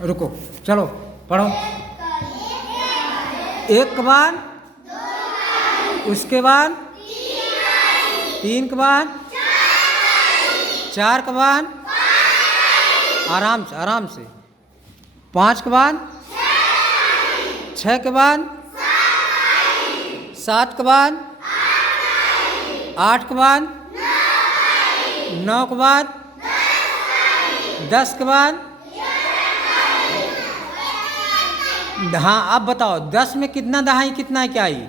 रुको, चलो पढ़ो। एक के बाद, उसके बाद, तीन के बाद, चार के बाद, आराम से आराम से, पाँच के बाद, छः के बाद, सात के बाद, आठ के बाद, नौ के बाद, 10 के बाद। हाँ अब बताओ 10 में कितना दहाई कितना है क्या आई?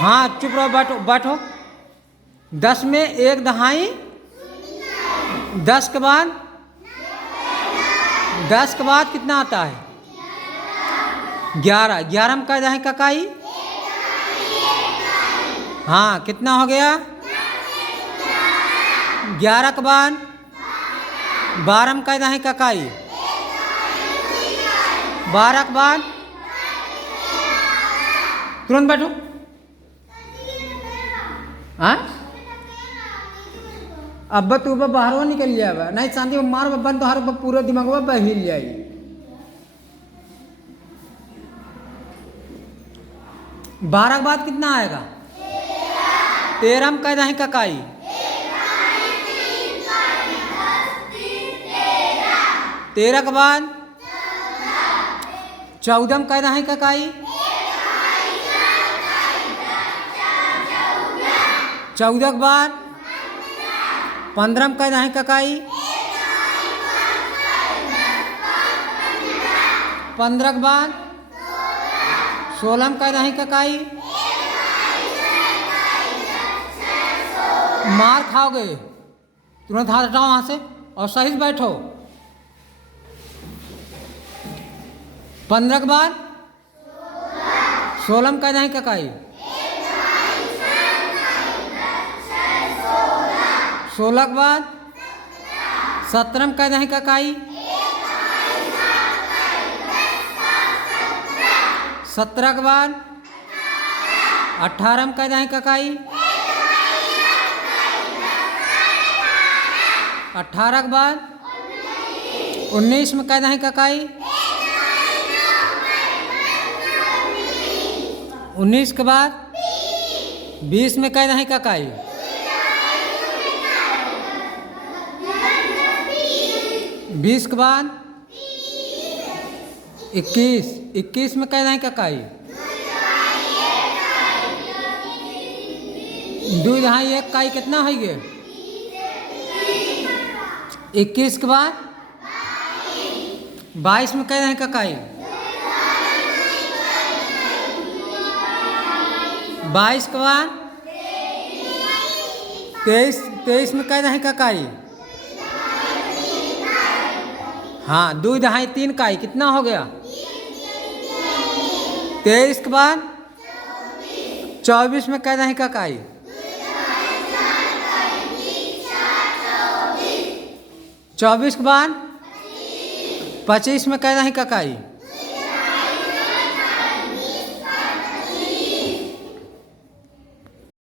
हाँ चुप रहो, बैठो बैठो। 10 में एक दहाई, 10 के बाद, 10 के बाद कितना आता है? 11। 11 में कै दहाई ककाई? हाँ कितना हो गया? 11 के बाद 12 में कै दहाई ककाई? 12 के बाद, तुरंत बैठो। हाँ अब तू बाहर निकल जाएगा, नहीं शांति में मार बंद, तो पूरा दिमाग में हिल जाएगी। बारह के बाद कितना आएगा? 13 में कै दहाई ककाई? 13 के बाद 14 में कै दहाई ककाई? 14 के बाद 15 में कै दहाई ककाई? 15 के बाद 16 में कै दहाई ककाई? मार खाओगे, तुरंत हाथ हटाओ वहां से और सही से बैठो। 15 के बाद 16 में कै दहाई ककाई? 16 के बाद 17 में कै दहाई ककाई? 17 के बाद 18 में कै दहाई ककाई? 18 के बाद 19 में कै दहाई ककाई? 19 के बाद 20 में कै दहाई ककाई? 20 के बाद 21 में कै दहाई ककाई? 2 दहाई 1 काई कितना हो गए? 21 के बाद 22 में कै दहाई ककाई? 22 के बाद 23 में कै दहाई ककाई? हाँ 2 दहाई 3 काई कितना हो गया? 23 के बाद 24 में कै दहाई ककाई? 24 के बाद 25 में कै दहाई ककाई?